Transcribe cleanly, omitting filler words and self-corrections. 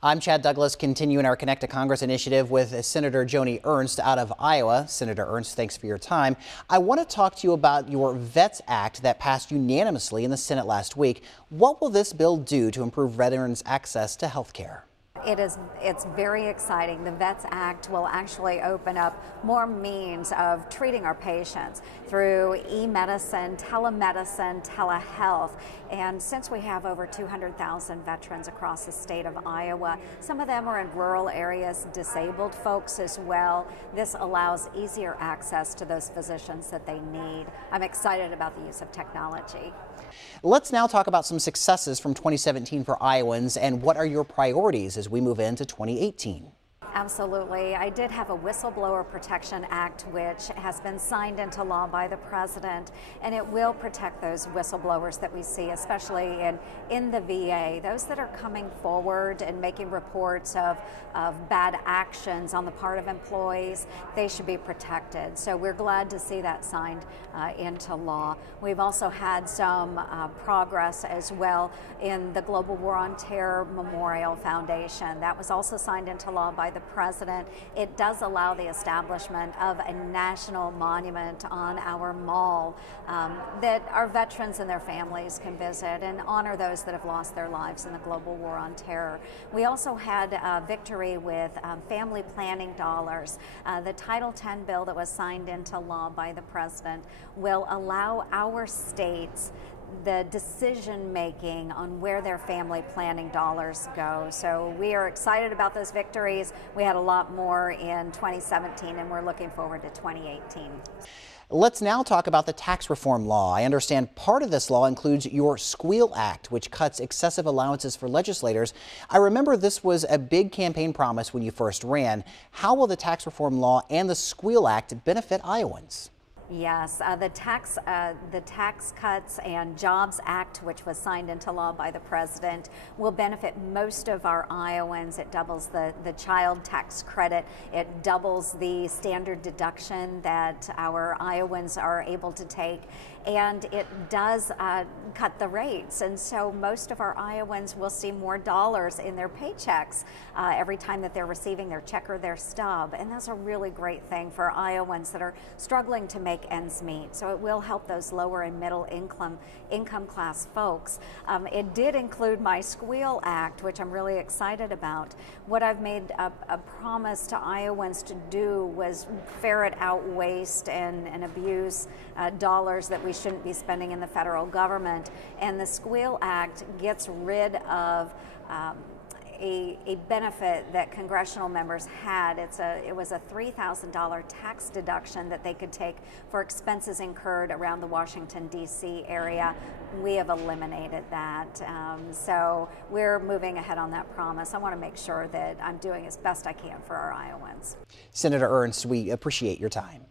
I'm Chad Douglas, continuing our Connect to Congress initiative with Senator Joni Ernst out of Iowa. Senator Ernst, thanks for your time. I want to talk to you about your Vets Act that passed unanimously in the Senate last week. What will this bill do to improve veterans' access to health care? It's very exciting. The Vets Act will actually open up more means of treating our patients through e-medicine, telemedicine, telehealth. And since we have over 200,000 veterans across the state of Iowa, some of them are in rural areas, disabled folks as well. This allows easier access to those physicians that they need. I'm excited about the use of technology. Let's now talk about some successes from 2017 for Iowans and what are your priorities as we move into 2018. Absolutely. I did have a Whistleblower Protection Act which has been signed into law by the President, and it will protect those whistleblowers that we see, especially in the VA. Those that are coming forward and making reports of bad actions on the part of employees, they should be protected. So we're glad to see that signed into law. We've also had some progress as well in the Global War on Terror Memorial Foundation. That was also signed into law by the President. It does allow the establishment of a national monument on our mall that our veterans and their families can visit and honor those that have lost their lives in the global war on terror. We also had a victory with family planning dollars. The Title X bill that was signed into law by the President will allow our states the decision making on where their family planning dollars go. So we are excited about those victories. We had a lot more in 2017 and we're looking forward to 2018. Let's now talk about the tax reform law. I understand part of this law includes your SQUEAL Act, which cuts excessive allowances for legislators. I remember this was a big campaign promise when you first ran. How will the tax reform law and the SQUEAL Act benefit Iowans? Yes, the Tax Cuts and Jobs Act, which was signed into law by the President, will benefit most of our Iowans. It doubles the child tax credit. It doubles the standard deduction that our Iowans are able to take. And it does cut the rates. And so most of our Iowans will see more dollars in their paychecks every time that they're receiving their check or their stub. And that's a really great thing for Iowans that are struggling to make ends meet. So it will help those lower and middle income class folks. It did include my SQUEAL Act, which I'm really excited about. What I've made a promise to Iowans to do was ferret out waste and abuse dollars that we shouldn't be spending in the federal government. And the SQUEAL Act gets rid of a benefit that congressional members had. It was a $3,000 tax deduction that they could take for expenses incurred around the Washington, D.C. area. We have eliminated that. So we're moving ahead on that promise. I want to make sure that I'm doing as best I can for our Iowans. Senator Ernst, we appreciate your time.